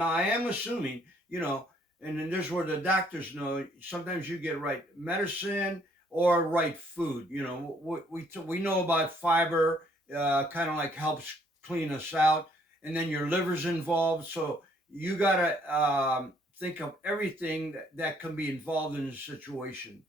Now, I am assuming, and then there's where the doctors know. Sometimes you get right medicine or right food. We know about fiber, kind of like helps clean us out, and then your liver's involved. So you gotta think of everything that can be involved in the situation,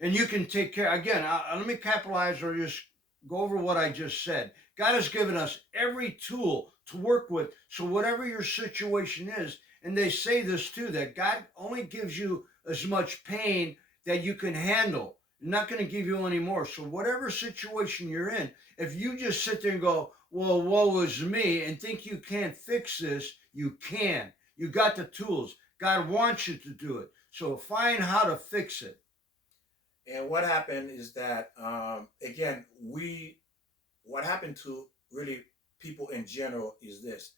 and you can take care. Again, let me capitalize or just go over what I just said. God has given us every tool to work with. So whatever your situation is, and they say this too, that God only gives you as much pain that you can handle. I'm not going to give you any more. So whatever situation you're in, if you just sit there and go, well, woe is me, and think you can't fix this, you can. You got the tools. God wants you to do it. So find how to fix it. And what happened is that, again, what happened to really people in general is this: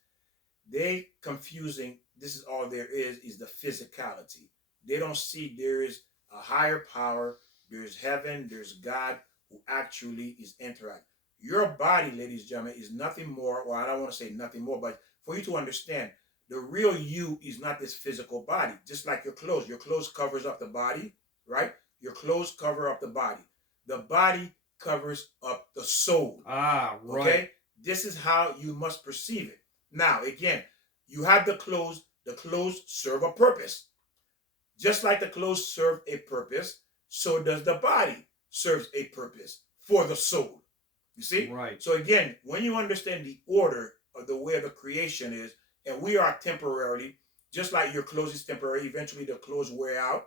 they confusing. This is all there is the physicality. They don't see there is a higher power. There's heaven. There's God who actually is interact. Your body, ladies and gentlemen, is nothing more. Well, I don't want to say nothing more, but for you to understand, the real you is not this physical body. Just like your clothes. Your clothes covers up the body, right? Your clothes cover up the body. The body covers up the soul. Ah, right. Okay? This is how you must perceive it. Now, again, you have the clothes serve a purpose. Just like the clothes serve a purpose, so does the body serves a purpose for the soul. You see? Right. So again, when you understand the order of the way the creation is, and we are temporarily, just like your clothes is temporary, eventually the clothes wear out,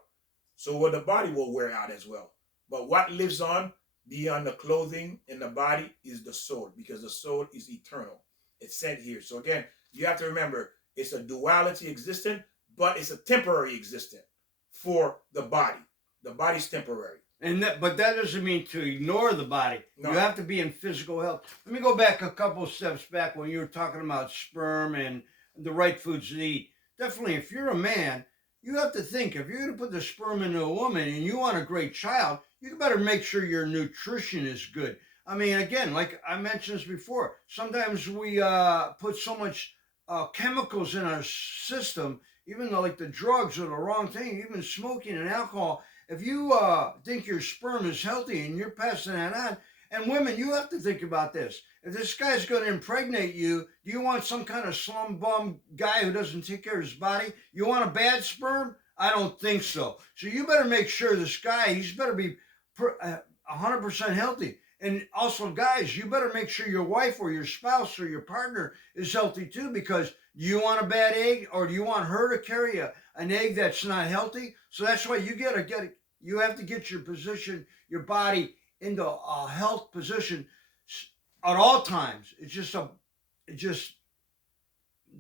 so what the body will wear out as well. But what lives on beyond the clothing and the body is the soul, because the soul is eternal. It's sent here. So again, you have to remember it's a duality existent, but it's a temporary existent for the body. The body's temporary. But that doesn't mean to ignore the body. No. You have to be in physical health. Let me go back a couple of steps back when you were talking about sperm and the right foods to eat. Definitely, if you're a man, you have to think if you're going to put the sperm into a woman and you want a great child, you better make sure your nutrition is good. I mean, again, like I mentioned this before, sometimes we put so much chemicals in our system, even though like the drugs are the wrong thing, even smoking and alcohol. If you think your sperm is healthy and you're passing that on, and women, you have to think about this. If this guy's going to impregnate you, do you want some kind of slum bum guy who doesn't take care of his body? You want a bad sperm? I don't think so. So you better make sure this guy, he's better be 100% healthy. And also, guys, you better make sure your wife or your spouse or your partner is healthy too, because you want a bad egg or do you want her to carry an egg that's not healthy? So that's why you have to get your position, your body into a health position at all times. It just,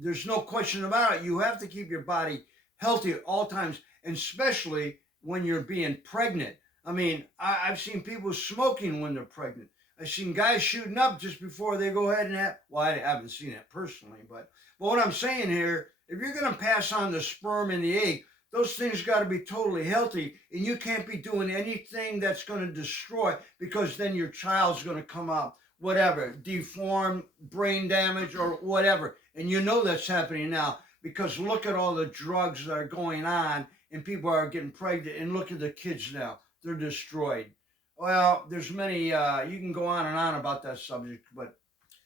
there's no question about it. You have to keep your body healthy at all times, and especially when you're being pregnant. I mean, I've seen people smoking when they're pregnant. I've seen guys shooting up just before they go ahead and have. Well, I haven't seen it personally, but what I'm saying here, if you're going to pass on the sperm and the egg, those things got to be totally healthy, and you can't be doing anything that's going to destroy, because then your child's going to come out whatever, deformed, brain damage, or whatever. And you know that's happening now, because look at all the drugs that are going on, and people are getting pregnant, and look at the kids now. They're destroyed. Well, there's many. You can go on and on about that subject, but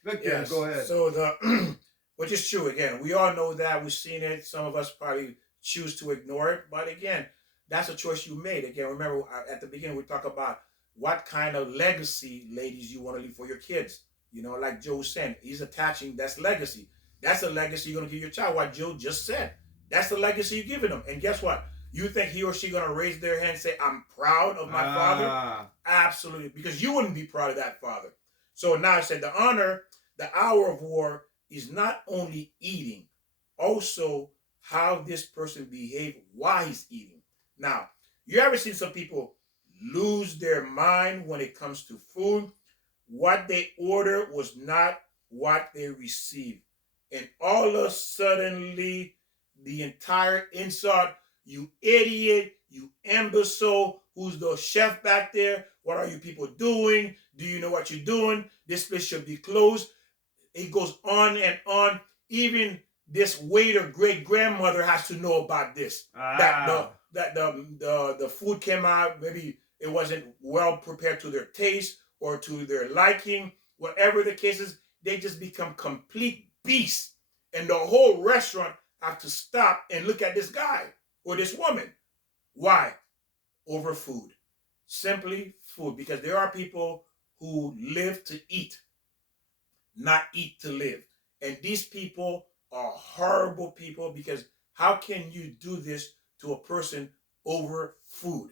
Victor, Yes. go ahead. So the which is true. Again, we all know that we've seen it. Some of us probably choose to ignore it, but again, that's a choice you made. Again, remember at the beginning we talk about what kind of legacy, ladies, you want to leave for your kids. You know, like Joe said, he's attaching that's legacy. That's a legacy you're gonna give your child. What Joe just said. That's the legacy you're giving them. And guess what? You think he or she gonna raise their hand and say, "I'm proud of my father"? Absolutely, because you wouldn't be proud of that father. So now I said the honor, the hour of war is not only eating, also how this person behaved while he's eating. Now, you ever seen some people lose their mind when it comes to food? What they order was not what they received. And all of a suddenly, the entire insult, you idiot, you imbecile, who's the chef back there? What are you people doing? Do you know what you're doing? This place should be closed. It goes on and on. Even this waiter great grandmother has to know about this. That Ah. the food came out, maybe it wasn't well prepared to their taste or to their liking, whatever the case is, they just become complete beasts. And the whole restaurant have to stop and look at this guy or this woman. Why? Over food. Simply food. Because there are people who live to eat, not eat to live. And these people are horrible people, because how can you do this to a person over food?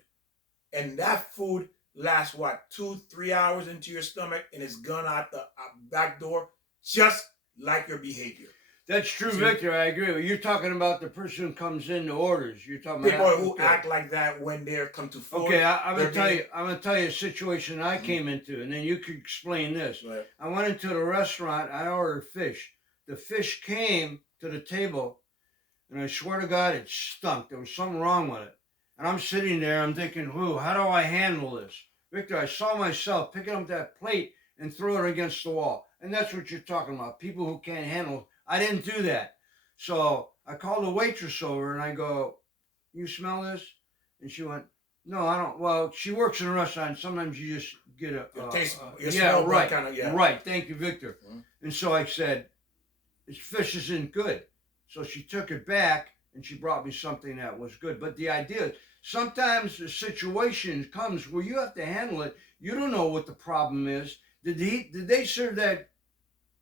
And that food lasts what, 2-3 hours into your stomach, and it's gone out the back door, just like your behavior. That's true, Victor. I agree with you. You're talking about the person who comes in the orders. You're talking People about who act like that when they come to food. Okay, I'm gonna tell you. I'm gonna tell you a situation I came into, and then you could explain this. Right. I went into the restaurant. I ordered fish. The fish came to the table, and I swear to God, it stunk. There was something wrong with it. And I'm sitting there. I'm thinking, "Who? How do I handle this?" Victor, I saw myself picking up that plate and throw it against the wall. And that's what you're talking about. People who can't handle. I didn't do that. So I called the waitress over and I go, "You smell this?" And she went, "No, I don't." Well, she works in a restaurant. Sometimes you just get a taste. yeah, right, kind of, yeah. right. Thank you, Victor. Mm-hmm. And so I said, "This fish isn't good." So she took it back and she brought me something that was good. But the idea, sometimes the situation comes where you have to handle it. You don't know what the problem is. Did they serve that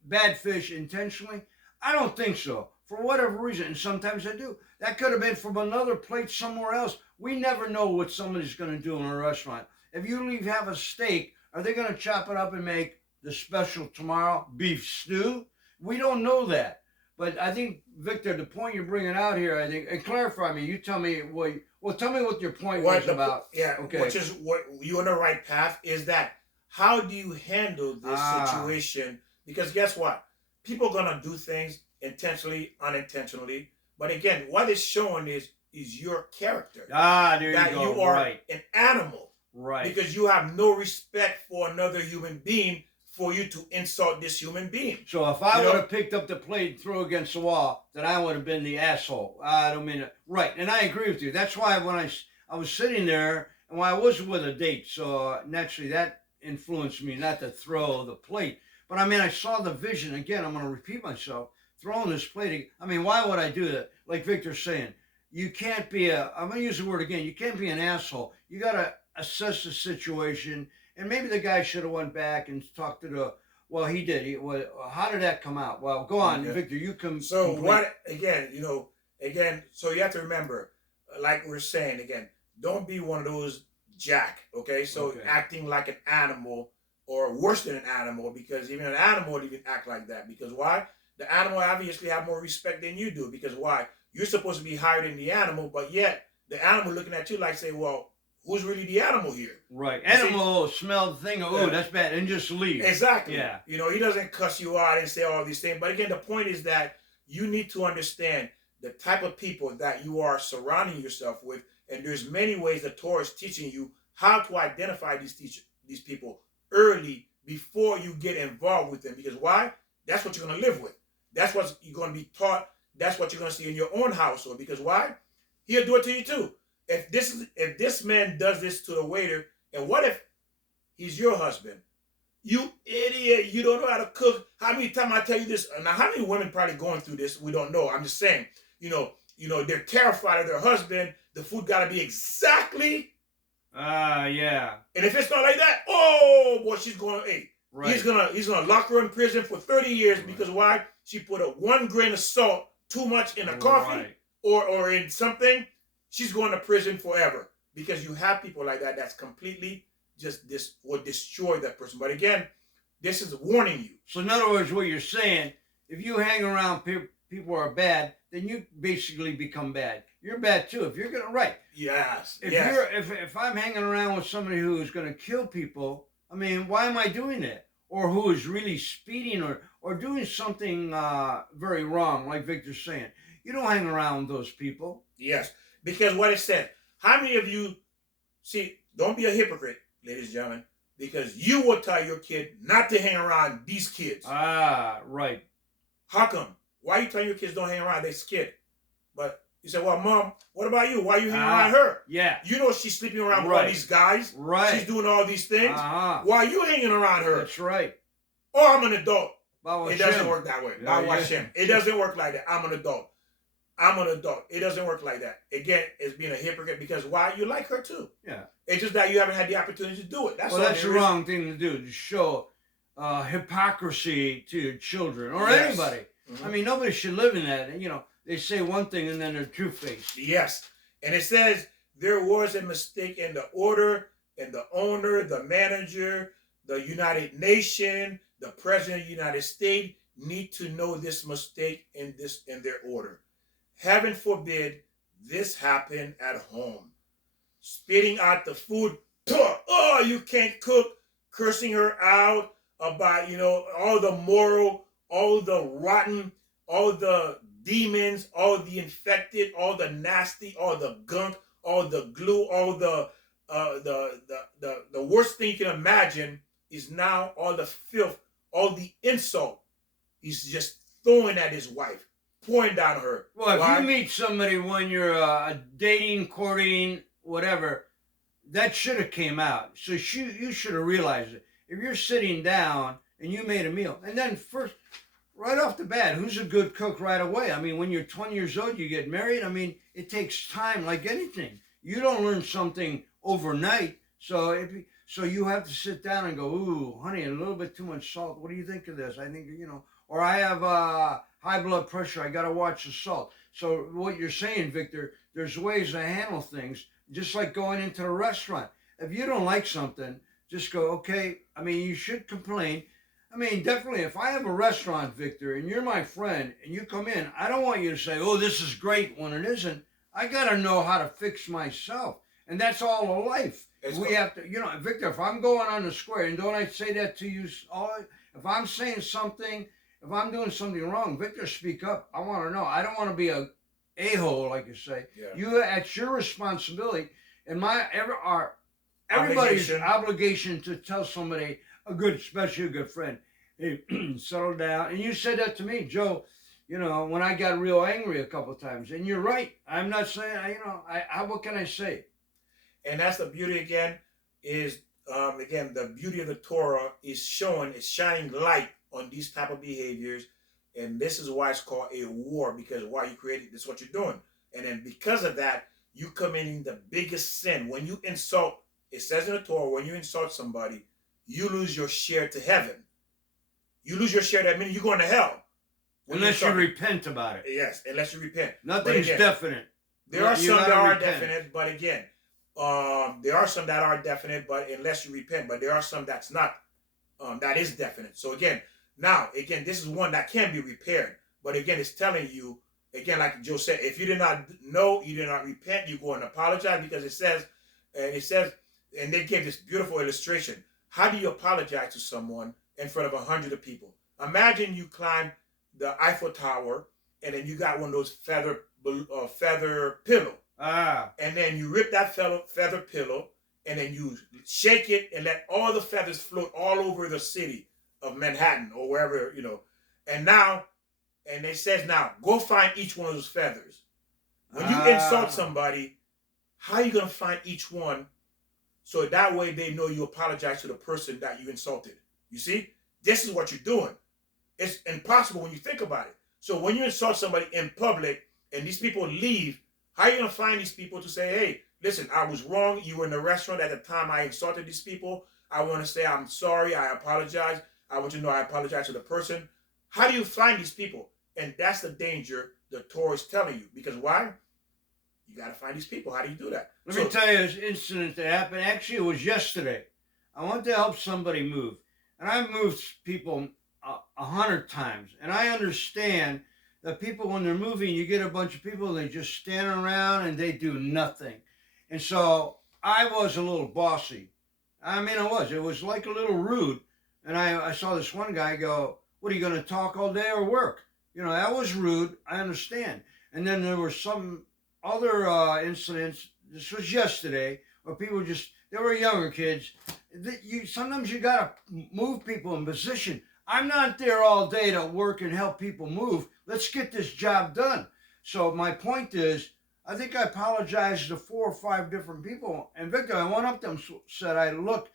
bad fish intentionally? I don't think so. For whatever reason, and sometimes they do. That could have been from another plate somewhere else. We never know what somebody's going to do in a restaurant. If you have a steak, are they going to chop it up and make the special tomorrow beef stew? We don't know that. But I think, Victor, the point you're bringing out here, I think, and clarify me. You tell me tell me what your point was about. Yeah, okay. Which is what you're on the right path. Is that how do you handle this situation? Because guess what? People are gonna do things intentionally, unintentionally. But again, what it's showing is your character. There you go. That you are right. an animal. Right. Because you have no respect for another human being for you to insult this human being. So if I would have picked up the plate and threw it against the wall, then I would have been the asshole. I don't mean it. Right. And I agree with you. That's why when I was sitting there, and when I was with a date, so naturally that influenced me not to throw the plate. But I mean, I saw the vision. Again, I'm going to repeat myself. Throwing this plate. I mean, why would I do that? Like Victor's saying, you can't be I'm going to use the word again. You can't be an asshole. You got to assess the situation. And maybe the guy should have went back and talked to well, he did. How did that come out? Well, go on, Victor. You can. So what, again, so you have to remember, like we're saying, again, don't be one of those jack, okay? So acting like an animal, or worse than an animal, because even an animal would even act like that. Because why? The animal obviously have more respect than you do. Because why? You're supposed to be higher than the animal, but yet the animal looking at you like, say, well, who's really the animal here? Right. Animal smell the thing, that's bad, and just leave. Exactly. Yeah. He doesn't cuss you out and say all these things. But again, the point is that you need to understand the type of people that you are surrounding yourself with. And there's many ways the Torah is teaching you how to identify these people early before you get involved with them. Because why? That's what you're going to live with. That's what you're going to be taught. That's what you're going to see in your own household. Because why? He'll do it to you too. If this man does this to the waiter, and what if he's your husband? You idiot! You don't know how to cook. How many times I tell you this? Now, how many women probably going through this? We don't know. I'm just saying. They're terrified of their husband. The food got to be exactly. Yeah. And if it's not like that, oh boy, she's going. Hey, right. He's gonna lock her in prison for 30 years because why? She put a 1 grain of salt too much in a coffee or in something. She's going to prison forever, because you have people like that that's completely just will destroy that person. But again, this is warning you. So in other words, what you're saying, if you hang around people who are bad, then you basically become bad. You're bad too. If you're gonna Yes. If I'm hanging around with somebody who is gonna kill people, I mean, why am I doing that? Or who is really speeding or doing something very wrong, like Victor's saying. You don't hang around with those people. Yes. Because what it said, how many of you, see, don't be a hypocrite, ladies and gentlemen, because you will tell your kid not to hang around these kids. Right. How come? Why are you telling your kids don't hang around? They're scared. But you say, well, Mom, what about you? Why are you hanging around her? Yeah. You know she's sleeping around with all these guys. Right. She's doing all these things. Why are you hanging around her? That's right. Oh, I'm an adult. It doesn't Hashem. work that way. Yeah, Hashem. It doesn't work like that. I'm an adult. I'm an adult. It doesn't work like that. Again, it's being a hypocrite because why? You like her too. Yeah. It's just that you haven't had the opportunity to do it. That's the wrong thing to do, to show hypocrisy to your children or anybody. I mean, nobody should live in that. You know, they say one thing and then they're two-faced. Yes. And it says there was a mistake in the order, and the owner, the manager, the United Nations, the President of the United States need to know this mistake in their order. Heaven forbid this happen at home. Spitting out the food. Oh, you can't cook. Cursing her out about, all the moral, all the rotten, all the demons, all the infected, all the nasty, all the gunk, all the glue, all the worst thing you can imagine is now all the filth, all the insult. He's just throwing at his wife, pouring down her. Well, if you meet somebody when you're dating, courting, whatever, that should have came out. So you should have realized it. If you're sitting down and you made a meal, and then first, right off the bat, who's a good cook right away? I mean, when you're 20 years old, you get married. I mean, it takes time like anything. You don't learn something overnight. So you have to sit down and go, ooh, honey, a little bit too much salt. What do you think of this? I think, or I have high blood pressure. I got to watch the salt. So what you're saying, Victor, there's ways to handle things, just like going into a restaurant. If you don't like something, just go, okay. I mean, you should complain. I mean, definitely, if I have a restaurant, Victor, and you're my friend, and you come in, I don't want you to say, oh, this is great when it isn't. I got to know how to fix myself. And that's all of life. We have to, Victor, if I'm going on the square, and don't I say that to you all? If I'm saying something, if I'm doing something wrong, Victor, speak up. I want to know. I don't want to be a a-hole, like you say. Yeah. It's your responsibility and everybody's obligation to tell somebody, especially a good friend, hey, settle down. And you said that to me, Joe, when I got real angry a couple of times. And you're right. I'm not saying, what can I say? And that's the beauty again, is, the beauty of the Torah is shining light on these type of behaviors. And this is why it's called a war, because why you created this is what you're doing. And then because of that, you commit in the biggest sin. When you insult, it says in the Torah, when you insult somebody, you lose your share to heaven. You lose your share, that means you're going to hell. Unless you repent about it. Yes, unless you repent. Nothing's definite. There are some that are definite, but again, there are some that are definite, but unless you repent, but there are some that's not, that is definite. So again, this is one that can be repaired. But again, it's telling you, again, like Joe said, if you did not know, you did not repent, you go and apologize, because it says, and they gave this beautiful illustration. How do you apologize to someone in front of 100 people? Imagine you climb the Eiffel Tower, and then you got one of those feather pillow. And then you rip that feather pillow, and then you shake it and let all the feathers float all over the city of Manhattan or wherever, and it says now, go find each one of those feathers. When you insult somebody, how are you going to find each one? So that way they know you apologize to the person that you insulted. You see? This is what you're doing. It's impossible when you think about it. So when you insult somebody in public and these people leave, how are you going to find these people to say, hey, listen, I was wrong. You were in the restaurant at the time I insulted these people. I want to say I'm sorry. I apologize. I want you to know I apologize to the person. How do you find these people? And that's the danger the Torah is telling you. Because why? You got to find these people. How do you do that? Let me tell you this incident that happened. Actually, it was yesterday. I went to help somebody move. And I've moved people 100 times. And I understand that people, when they're moving, you get a bunch of people, they just stand around and they do nothing. And so I was a little bossy. I mean, it was like a little rude. And I saw this one guy go, what, are you going to talk all day or work? That was rude. I understand. And then there were some other incidents. This was yesterday, where people they were younger kids. Sometimes you got to move people in position. I'm not there all day to work and help people move. Let's get this job done. So my point is, I think I apologized to 4 or 5 different people. And Victor, I went up to them, said, look,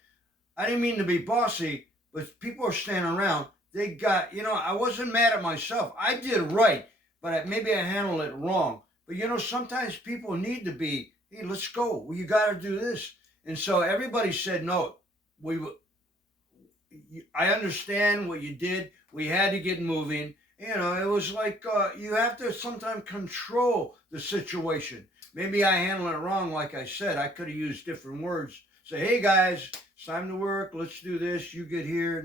I didn't mean to be bossy, but people are standing around. They got, I wasn't mad at myself. I did right, but maybe I handled it wrong. But sometimes people need to be, hey, let's go. Well, you got to do this. And so everybody said, no, I understand what you did. We had to get moving. It was like you have to sometimes control the situation. Maybe I handled it wrong. Like I said, I could have used different words. Say, hey guys, it's time to work. Let's do this. You get here.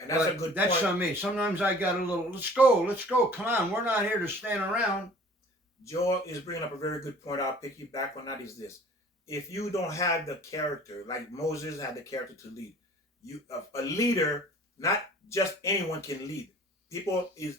And that's a good That's point. on me. Sometimes I got a little, let's go. Come on. We're not here to stand around. Joel is bringing up a very good point. I'll pick you back on that. Is this: if you don't have the character, like Moses had the character to lead, a leader, not just anyone can lead.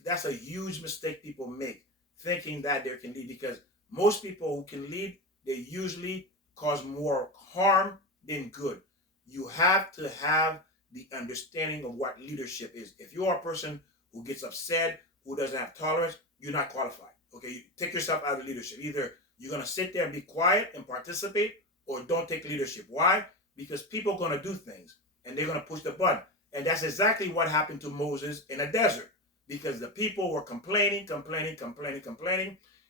That's a huge mistake people make, thinking that they can lead, because most people who can lead, they usually cause more harm than good. You have to have the understanding of what leadership is. If you are a person who gets upset, who doesn't have tolerance, you're not qualified. Okay, you take yourself out of leadership. Either you're going to sit there and be quiet and participate, or don't take leadership. Why? Because people are going to do things and they're going to push the button. And that's exactly what happened to Moses in a desert, because the people were complaining. And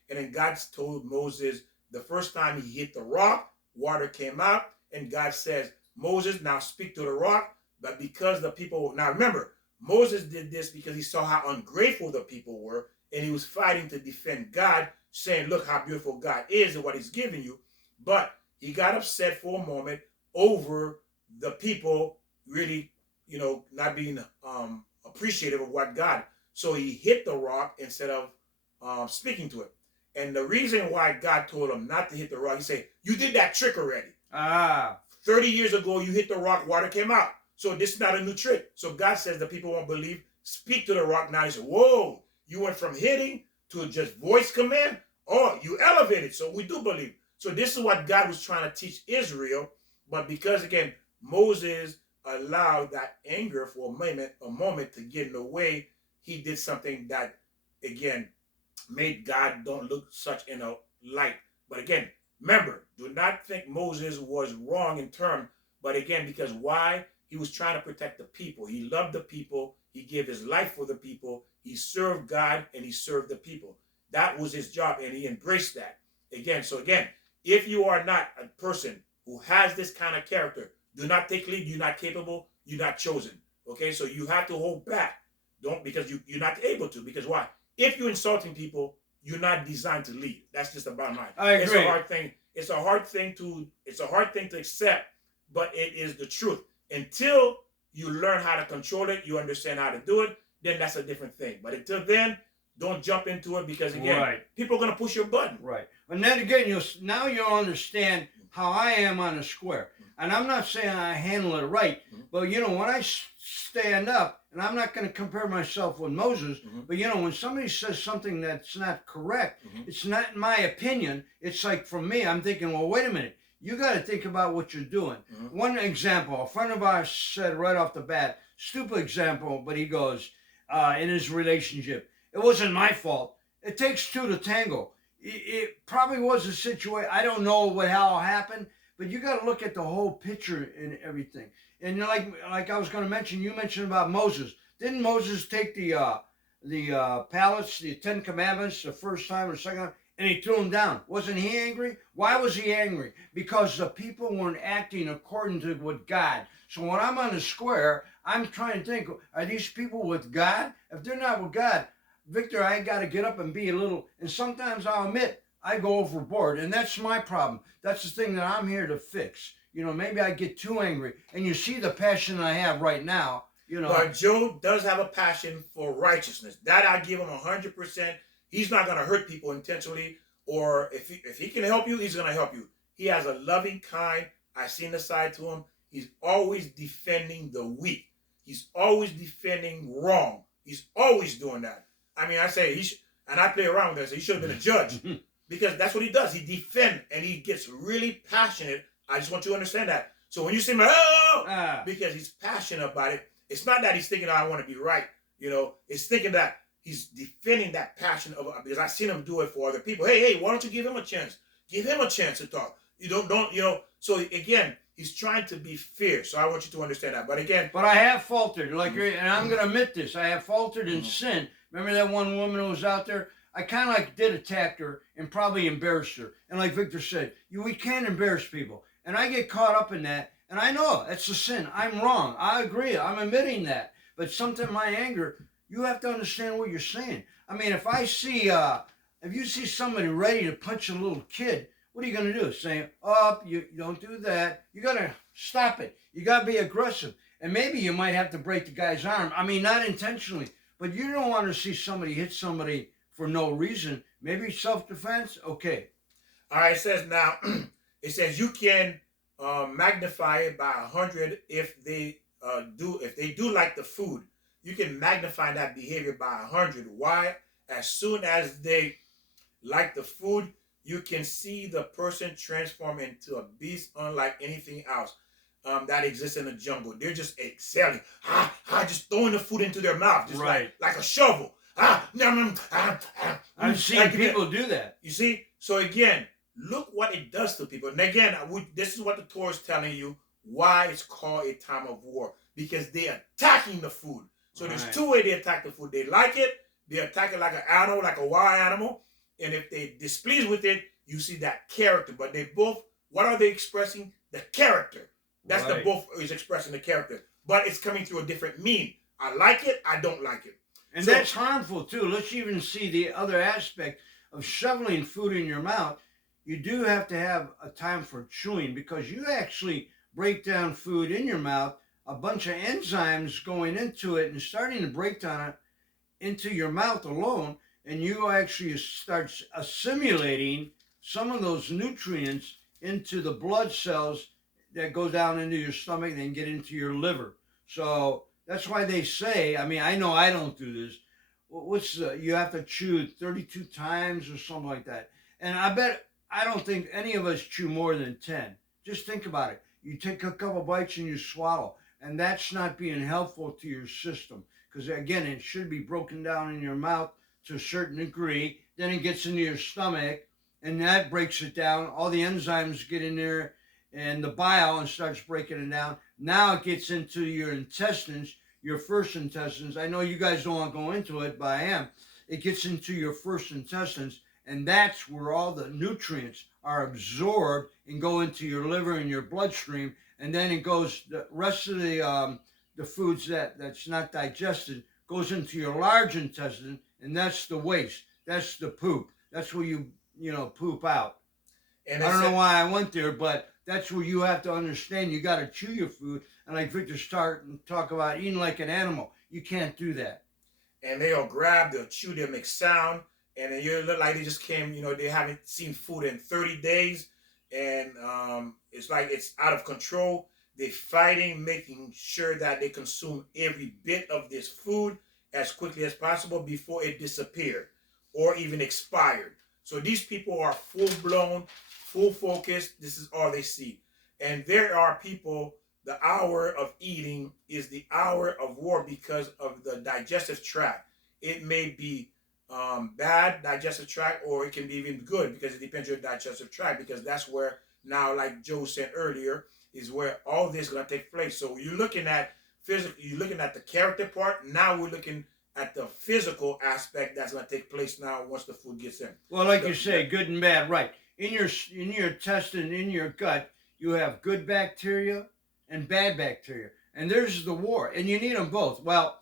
then God told Moses, the first time he hit the rock, water came out. And God says, Moses, now speak to the rock. But because the people, now remember, Moses did this because he saw how ungrateful the people were. And he was fighting to defend God, saying, look how beautiful God is and what he's giving you. But he got upset for a moment over the people really, not being appreciative of what God. So he hit the rock instead of speaking to it. And the reason why God told him not to hit the rock, he said, you did that trick already. 30 years ago, you hit the rock, water came out. So this is not a new trick. So God says the people won't believe. Speak to the rock. Now he said, whoa, you went from hitting to just voice command. Oh, you elevated. So we do believe. So this is what God was trying to teach Israel. But because, again, Moses allowed that anger for a moment to get in the way, he did something that, again, made God don't look such in a light. But again, remember, do not think Moses was wrong in term. But again, because why? He was trying to protect the people. He loved the people. He gave his life for the people. He served God and he served the people. That was his job, and he embraced that. Again, if you are not a person who has this kind of character, do not take lead. You're not capable. You're not chosen. Okay, so you have to hold back. Don't, because you're not able to. Because why? If you're insulting people, you're not designed to lead. That's just the bottom line. I agree. It's a hard thing. It's a hard thing to accept, but it is the truth. Until you learn how to control it, you understand how to do it, then that's a different thing. But until then, don't jump into it, because again, people are going to push your button. Right. And then again, you'll understand how I am on a square. And I'm not saying I handle it right, but when I stand up, and I'm not going to compare myself with Moses, but when somebody says something that's not correct, it's not in my opinion. It's like, for me, I'm thinking, well, wait a minute. You got to think about what you're doing. One example, a friend of ours said right off the bat, stupid example, but he goes, in his relationship, it wasn't my fault. It takes two to tango. It probably was a situation. I don't know how it happened, but you got to look at the whole picture and everything. And like I was going to mention, you mentioned about Moses. Didn't Moses take the pallets, the 10 Commandments, the first time or second time, and he threw them down? Wasn't he angry? Why was he angry? Because the people weren't acting according to with God. So when I'm on the square, I'm trying to think, are these people with God? If they're not with God, Victor, I got to get up and be a little, and sometimes I'll admit, I go overboard, and that's my problem. That's the thing that I'm here to fix. Maybe I get too angry, and you see the passion I have right now. But Joe does have a passion for righteousness. That I give him 100%. He's not going to hurt people intentionally, or if he can help you, he's going to help you. He has a loving kind. I've seen the side to him. He's always defending the weak. He's always defending wrong. He's always doing that. I mean, I say and I play around with that. So he should have been a judge, because that's what he does. He defends, and he gets really passionate. I just want you to understand that. So when you see him, because he's passionate about it, it's not that he's thinking, I want to be right. It's thinking that he's defending that passion of because I've seen him do it for other people. Hey, why don't you give him a chance? Give him a chance to talk. You don't So again, he's trying to be fair. So I want you to understand that. But again, but I have faltered, and I'm going to admit this. I have faltered in sin. Remember that one woman who was out there? I kind of did attack her and probably embarrassed her. And like Victor said, we can't embarrass people. And I get caught up in that. And I know it's a sin. I'm wrong. I agree. I'm admitting that. But sometimes my anger, you have to understand what you're saying. I mean, if you see somebody ready to punch a little kid, what are you going to do? Saying, you don't do that. You got to stop it. You got to be aggressive. And maybe you might have to break the guy's arm. I mean, not intentionally. But you don't want to see somebody hit somebody for no reason. Maybe self-defense. Okay. All right. It says now, it says you can magnify it by 100 if they do like the food. You can magnify that behavior by 100. Why? As soon as they like the food, you can see the person transform into a beast unlike anything else that exists in the jungle. They're just excelling. Just throwing the food into their mouth, just right. like a shovel. I've seen people do that. You see? So again, look what it does to people. And again, this is what the Torah is telling you, why it's called a time of war. Because they're attacking the food. So there's two ways they attack the food. They like it, they attack it like an animal, like a wild animal. And if they displeased with it, you see that character. But they both, what are they expressing? The character. That's the both is expressing the character. But it's coming through a different mean. I like it, I don't like it. And that's harmful too. Let's even see the other aspect of shoveling food in your mouth. You do have to have a time for chewing because you actually break down food in your mouth, a bunch of enzymes going into it and starting to break down it into your mouth alone. And you actually start assimilating some of those nutrients into the blood cells that go down into your stomach and then get into your liver. So that's why they say, I mean, I know I don't do this. You have to chew 32 times or something like that. And I don't think any of us chew more than 10. Just think about it. You take a couple bites and you swallow. And that's not being helpful to your system. Because again, it should be broken down in your mouth to a certain degree. Then it gets into your stomach and that breaks it down. All the enzymes get in there and the bile and starts breaking it down. Now it gets into your intestines, your first intestines. I know you guys don't want to go into it, but I am. It gets into your first intestines, and that's where all the nutrients are absorbed and go into your liver and your bloodstream. And then it goes, the rest of the foods that's not digested goes into your large intestine, and that's the waste. That's the poop. That's where you poop out. And I don't know why I went there, but that's where you have to understand. You got to chew your food. And like Victor talk about eating like an animal. You can't do that. And they'll chew, they'll make sound. And then you look like they just came, they haven't seen food in 30 days. And it's like it's out of control. They're fighting, making sure that they consume every bit of this food as quickly as possible before it disappeared or even expired. So these people are full-blown, full focus. This is all they see. And there are people, the hour of eating is the hour of war because of the digestive tract. It may be bad digestive tract, or it can be even good because it depends on your digestive tract, because that's where now, like Joe said earlier, is where all this is going to take place. So you're looking at you're looking at the character part. Now we're looking at the physical aspect that's going to take place now once the food gets in. Well, like you say, good and bad, right? In your intestine, in your gut, you have good bacteria and bad bacteria, and there's the war, and you need them both. Well,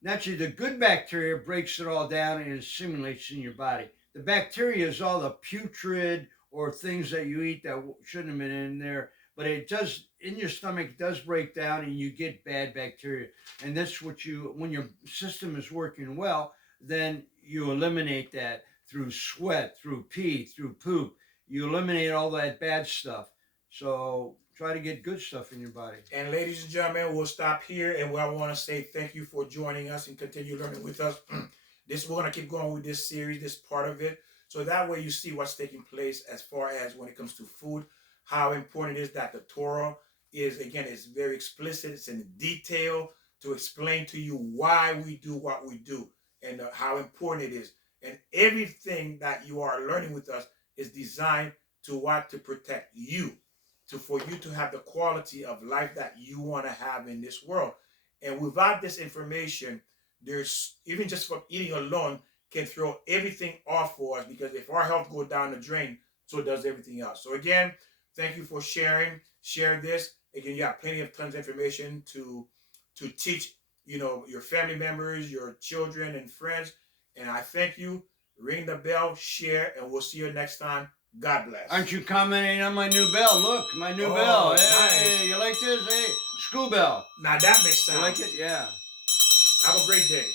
naturally, the good bacteria breaks it all down and assimilates in your body. The bacteria is all the putrid or things that you eat that shouldn't have been in there, but it does, in your stomach, it does break down and you get bad bacteria. And that's what when your system is working well, then you eliminate that through sweat, through pee, through poop. You eliminate all that bad stuff. So try to get good stuff in your body. And ladies and gentlemen, we'll stop here. And I want to say thank you for joining us and continue learning with us. We're going to keep going with this series, this part of it. So that way you see what's taking place as far as when it comes to food, how important it is that the Torah is, again, it's very explicit. It's in detail to explain to you why we do what we do. and how important it is. And everything that you are learning with us is designed to what? To protect you, for you to have the quality of life that you want to have in this world. And without this information, there's even just from eating alone can throw everything off for us, because if our health goes down the drain, so does everything else. So again, thank you for sharing. Share this. Again, you have plenty of tons of information to teach, your family members, your children and friends. And I thank you. Ring the bell, share, and we'll see you next time. God bless. Aren't you commenting on my new bell? Look, my new bell. Hey, nice. You like this? Hey, school bell. Now that makes sense. You like it? Yeah. Have a great day.